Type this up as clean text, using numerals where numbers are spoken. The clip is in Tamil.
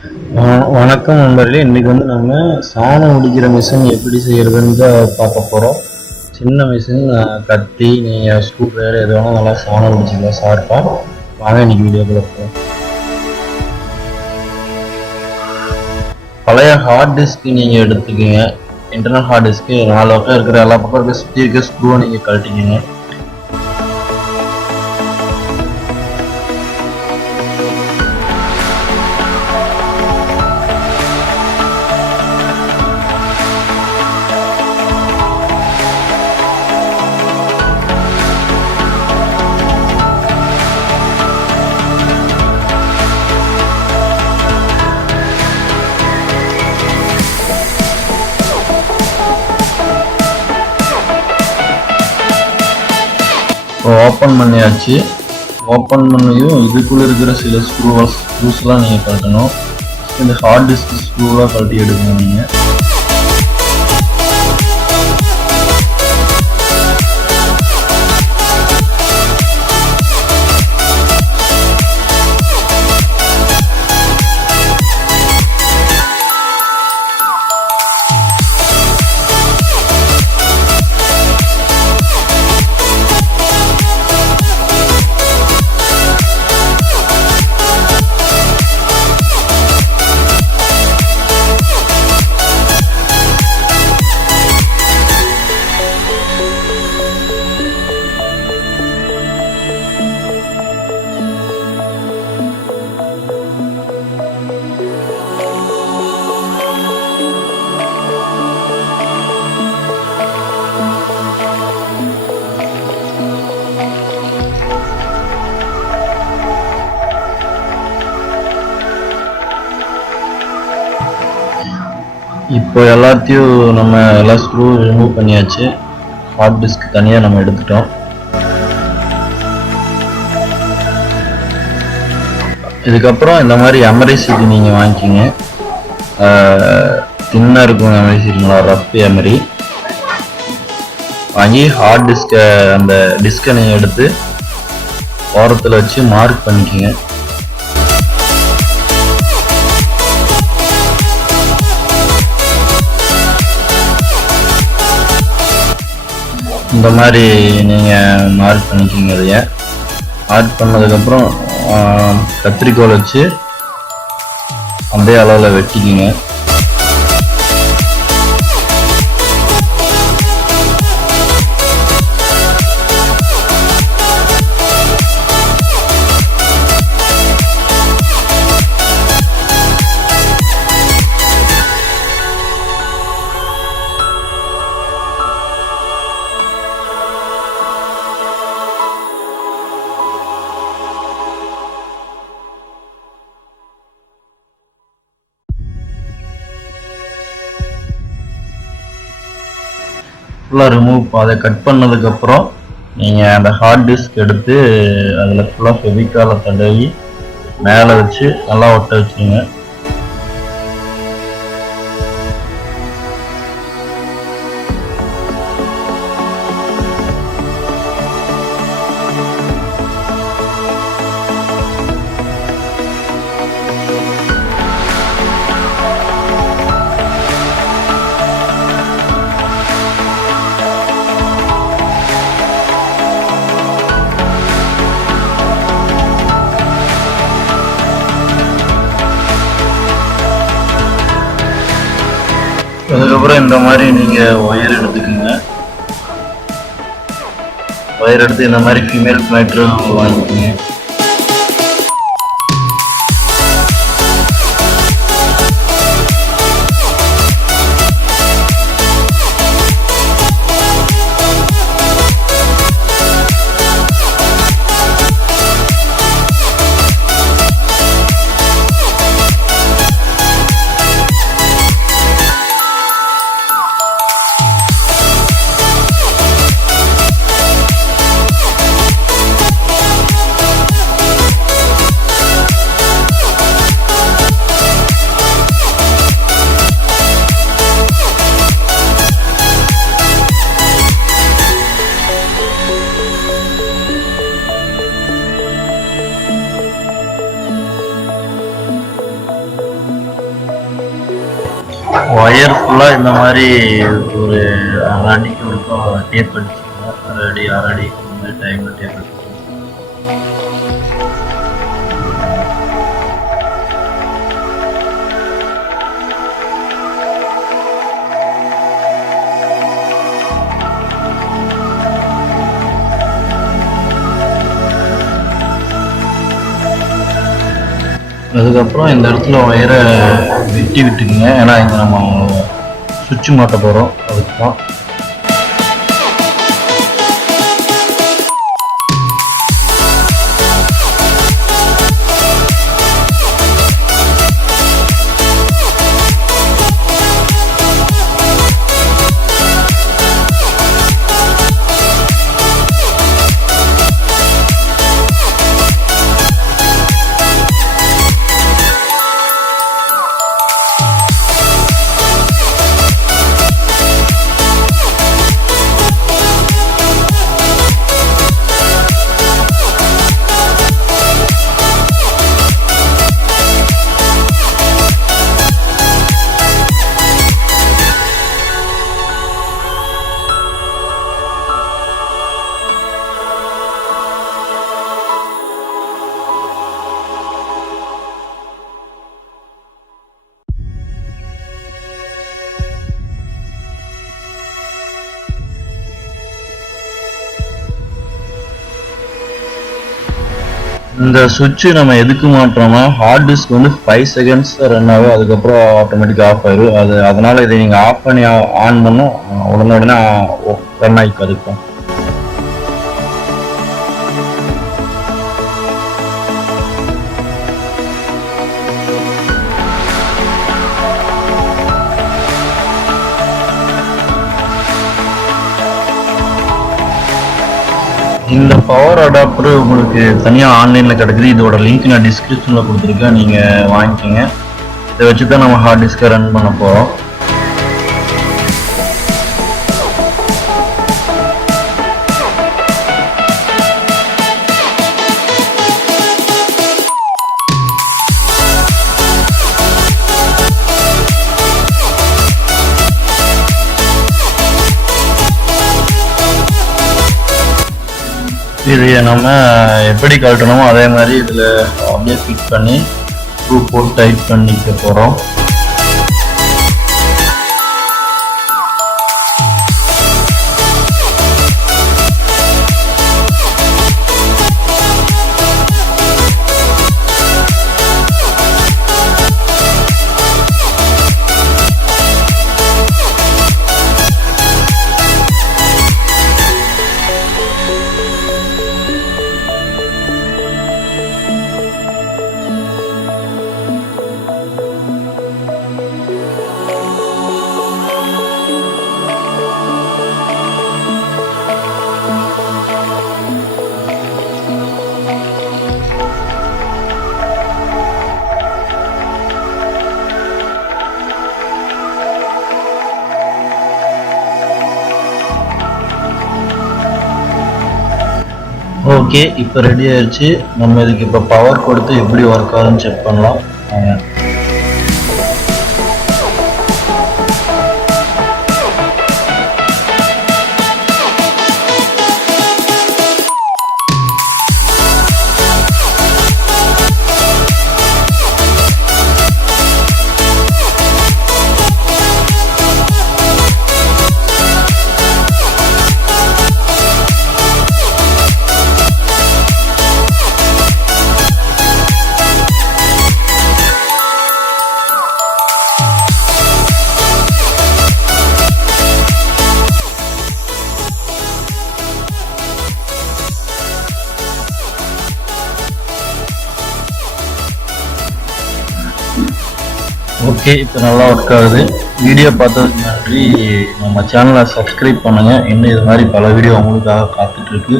வணக்கம் நண்பர்களே. இன்றைக்கி நம்ம சாணம் உடிக்கிற மிஷின் எப்படி செய்கிறதுன்னு பார்க்க போகிறோம். சின்ன மிஷின், கத்தி, நீங்கள் ஸ்க்ரூ ட்ரைவர் எது வேணால் நல்லா சாணம் உடிச்சிக்கலாம் ஷார்ப்பாக. வாங்க இன்றைக்கி வீடியோக்குள்ள போகிறோம். பழைய ஹார்ட் டிஸ்க் நீங்கள் எடுத்துக்கோங்க. இன்டர்னல் ஹார்ட் டிஸ்க்கு 4 பக்கம் இருக்கிற எல்லா பக்கம் இருக்க சுற்றி இருக்க ஸ்க்ரூவை நீங்கள் கழட்டிக்கோங்க. ஓப்பன் பண்ணியாச்சு. ஓப்பன் பண்ணியும் இதுக்குள்ளே இருக்கிற சில ஸ்க்ரூஸ்லாம் நீங்கள் கழட்டணும். இந்த ஹார்ட் டிஸ்க் ஸ்க்ரூவாக கழட்டி எடுக்கணும் நீங்கள். இப்போ எல்லாத்தையும் நம்ம எல்லா ஸ்க்ரூ ரிமூவ் பண்ணியாச்சு. ஹார்ட் டிஸ்க் தனியாக நம்ம எடுத்துட்டோம். இதுக்கப்புறம் இந்த மாதிரி எம்ஆர்ஐ சீட்டு நீங்கள் வாங்கிக்கிங்க. தின்னாக இருக்கும் எம்ஆர்ஐ சீட்டுங்களா, ரஃப் எம்ஆர்ஐ வாங்கி ஹார்ட் டிஸ்கை அந்த டிஸ்கை நீங்கள் எடுத்து ஓரத்தில் வச்சு மார்க் பண்ணிக்கிங்க. இந்த மாதிரி நீங்கள் மார்க் பண்ணிக்கிங்க. அதைய மார்க் பண்ணதுக்கப்புறம் கத்திரிக்கோல் வச்சு அதே அளவில் வெட்டிக்கிங்க. ஃபுல்லாக அதை கட் பண்ணதுக்கப்புறம் நீங்கள் அந்த ஹார்ட் டிஸ்க் எடுத்து அதில் ஃபுல்லாக ஃபெவிக்காலை தடவி மேலே வச்சு நல்லா ஒட்ட வச்சுருங்க. அதுக்கப்புறம் இந்த மாதிரி நீங்கள் ஒயர் எடுத்துக்கோங்க. ஒயர் எடுத்து இந்த மாதிரி ஃபீமேல் மேட்ரு வாங்கிக்கோங்க. ஒயர் ஃபுல்லாக இந்த மாதிரி ஒரு அரை அடிக்கு வரைக்கும் டேப் அடிச்சுக்கோங்க. அரை அடி இந்த மாதிரி டைமில் டேப் அடிச்சுக்கோங்க. அதுக்கப்புறம் இந்த இடத்துல ஒயரை வெட்டி விட்டுக்குங்க. ஏன்னா இங்கே நம்ம சுவிட்ச் மாட்ட போகிறோம், அதுக்கு தான். இந்த சுவிட்சு நம்ம எதுக்கு மாற்றோம்னா ஹார்ட் டிஸ்க் வந்து 5 செகண்ட்ஸ் ரன் ஆகும், அதுக்கப்புறம் ஆட்டோமேட்டிக்காக ஆஃப் ஆயிடும். அதனால இதை நீங்கள் ஆஃப் பண்ணி ஆன் பண்ணும் உடனே ரன் ஆகிக்கும். அதுக்கும் இந்த பவர் அடாப்டர் உங்களுக்கு தனியாக ஆன்லைனில் கிடைக்குது. இதோட லிங்க் நான் டிஸ்கிரிப்ஷனில் கொடுத்துருக்கேன், நீங்கள் வாங்கிக்கோங்க. இதை வச்சு தான் நம்ம ஹார்ட் டிஸ்கை ரன் பண்ண போகிறோம். இதை நம்ம எப்படி கழட்டணுமோ அதே மாதிரி இதில் அப்படியே ஃபிட் பண்ணி ஸ்க்ரூ போட்டு டைட் பண்ணிக்க போகிறோம். ஓகே, இப்போ ரெடி ஆயிடுச்சு. நம்ம இதுக்கு இப்போ பவர் கொடுத்து எப்படி ஒர்க் ஆகுதுன்னு செக் பண்ணலாம். ஓகே, இப்போ நல்லா ஒர்க் ஆகுது. வீடியோ பார்த்ததுக்கு நன்றி. நம்ம சேனலை சப்ஸ்கிரைப் பண்ணுங்கள். இன்னும் இது மாதிரி பல வீடியோ உங்களுக்காக காத்துட்ருக்கு.